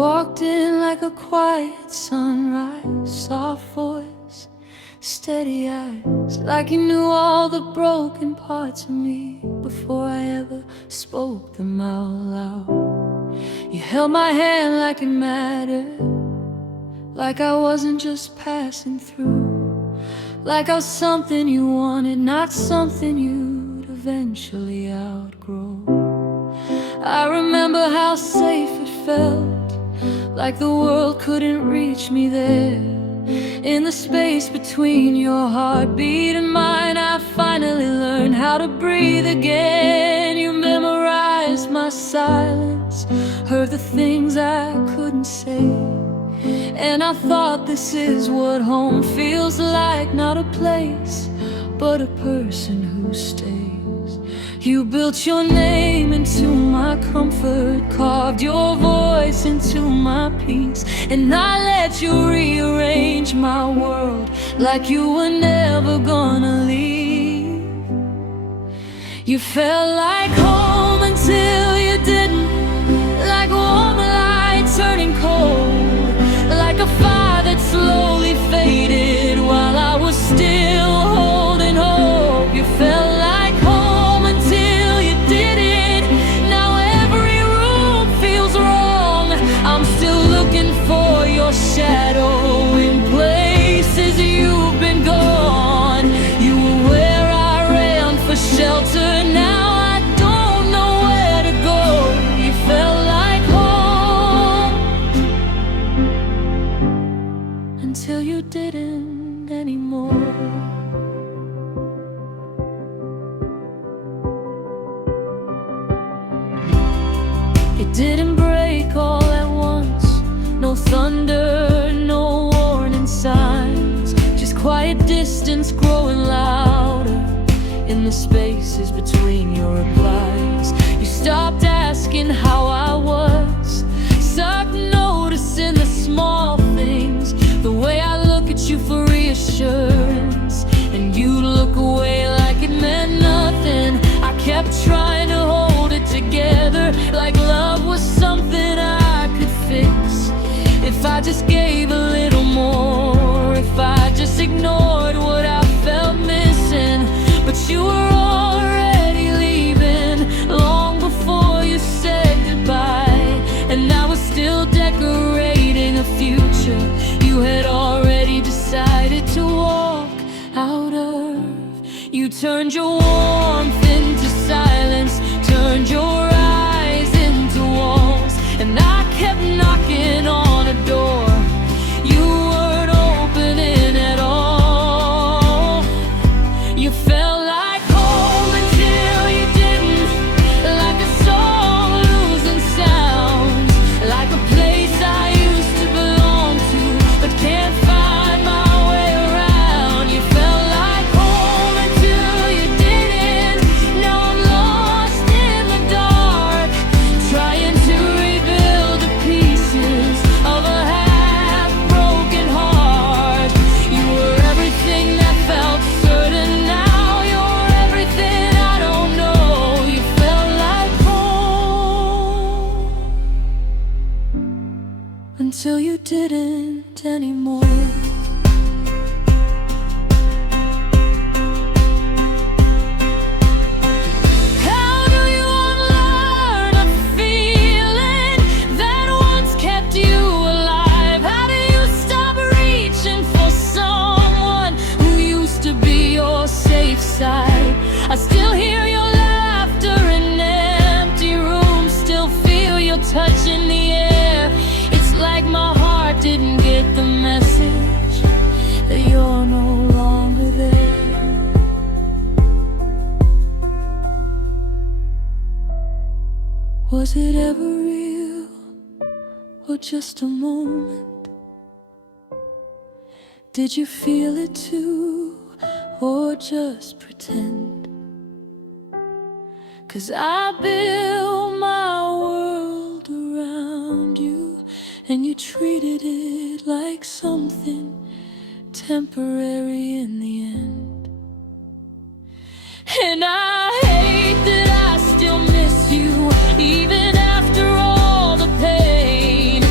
walked in like a quiet sunrise, soft voice, steady eyes, like you knew all the broken parts of me before I ever spoke them out loud. You held my hand like it mattered, like I wasn't just passing through, like I was something you wanted, not something you'd eventually outgrow. I remember how safe it felt, like the world couldn't reach me there. In the space between your heartbeat and mine, I finally learned how to breathe again. You memorized my silence, heard the things I couldn't say, and I thought this is what home feels like. Not a place, but a person who stays. You built your name into my comfort, carved your voice into my peace, and I let you rearrange my world like you were never gonna leave. You felt like home until you didn't, like warm light turning cold, like a fire that slowly faded while I was still holding hope. You felt like home until you didn't. Now every room feels wrong. I'm still looking for your shadow in places you've been gone. You were where I ran for shelter. Now I don't know where to go. You felt like home until you didn't anymore. It didn't break all at once, no thunder, no warning signs, just quiet distance growing louder in the spaces between your replies. You stopped asking how I was, stopped noticing the small things, the way I look at you for reassurance, and you look away like it meant nothing. I kept trying to hold it together, like love was something I could fix. If I just gave a little more, if I just ignored what I felt missing. But you were already leaving long before you said goodbye, and I was still decorating a future you had already decided to walk out of. You turned your warmth into silence, turned your eyes into walls, and I kept knocking on a door you weren't opening at all. You felt like home until you didn't, like a song losing sounds, like a place I used to belong to but can't find my way around. You felt like home until you didn't. Now I'm lost in the dark, trying to rebuild the pieces of a half-broken heart. You were everything that felt certain. Now you're everything I don't know. You felt like home until you didn't anymore. How do you unlearn a feeling that once kept you alive? How do you stop reaching for someone who used to be your safe side? I still hear your laughter in empty rooms, still feel your touch in the air. It's like my heart didn't get the message that you're no longer there. Was it ever real or just a moment? Did you feel it too or just pretend? 'Cause I built my world around you, and you treated it like something temporary in the end. And I hate that I still miss you, even after all the pain.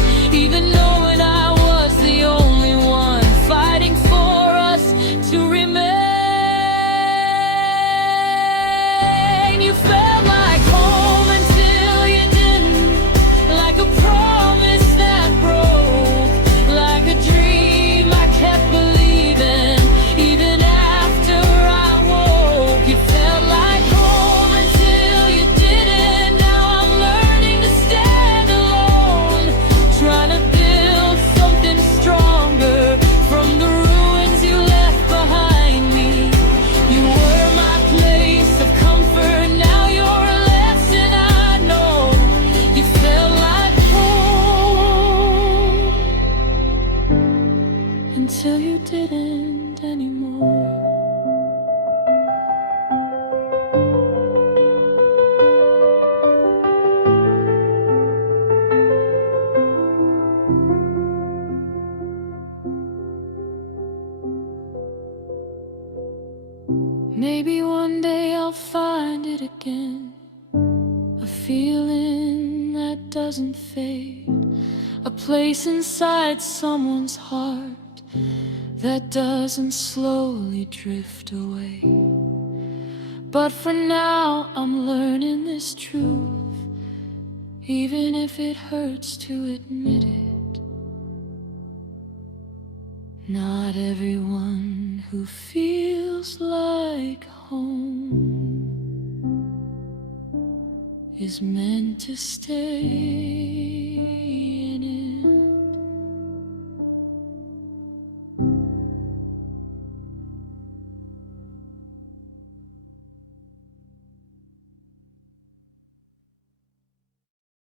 until you didn't anymore. Maybe one day I'll find it again, a feeling that doesn't fade, a place inside someone's heart that doesn't slowly drift away. But for now I'm learning this truth, even if it hurts to admit it. Not everyone who feels like home is meant to stay.